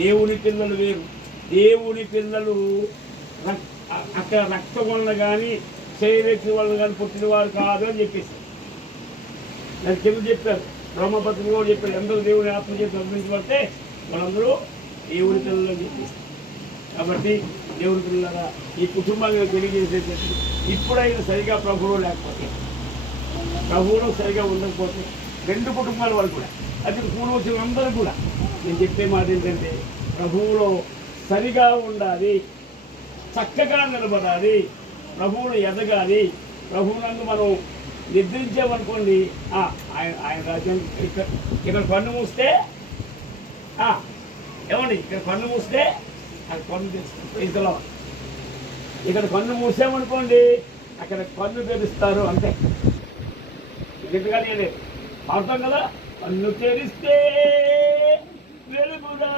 దేవుని పిల్లలు వేరు. దేవుని పిల్లలు అక్కడ రక్తం వలన కానీ శరీరక్తి వలన కానీ పుట్టినవారు కాదు అని చెప్పేసి నాకు కింద చెప్పారు. బ్రహ్మపత్రికలో కూడా చెప్పారు, అందరూ దేవుని ఆత్మ చేసి నిర్మించబడితే వాళ్ళందరూ దేవుని పిల్లలు అని చెప్పేసి. కాబట్టి దేవుని పిల్లల ఈ కుటుంబాన్ని తెలియజేసేటట్టు ఇప్పుడైనా సరిగా ప్రభువులో లేకపోతే, ప్రభువులో సరిగా ఉండకపోతే రెండు కుటుంబాల వాళ్ళు కూడా, అది పూర్వ వచ్చిన అందరూ కూడా నేను చెప్పే మాట ఏంటంటే ప్రభువులో సరిగా ఉండాలి, చక్కగా నిలబడాలి, ప్రభువును ఎదగాలి. ప్రభువునందు మనం నిద్రించామనుకోండి, ఆయన రాజ్యం ఇక్కడ కన్ను మూస్తే ఏమండి, ఇక్కడ కన్ను మూస్తే అది కన్ను తెస్తారు. ఇక్కడ కన్ను మూసామనుకోండి అక్కడ కన్ను తెరుస్తారు, అంతే. ఎందుకని లేదు అర్థం కదా. కన్ను తెరిస్తే వెలుగురా.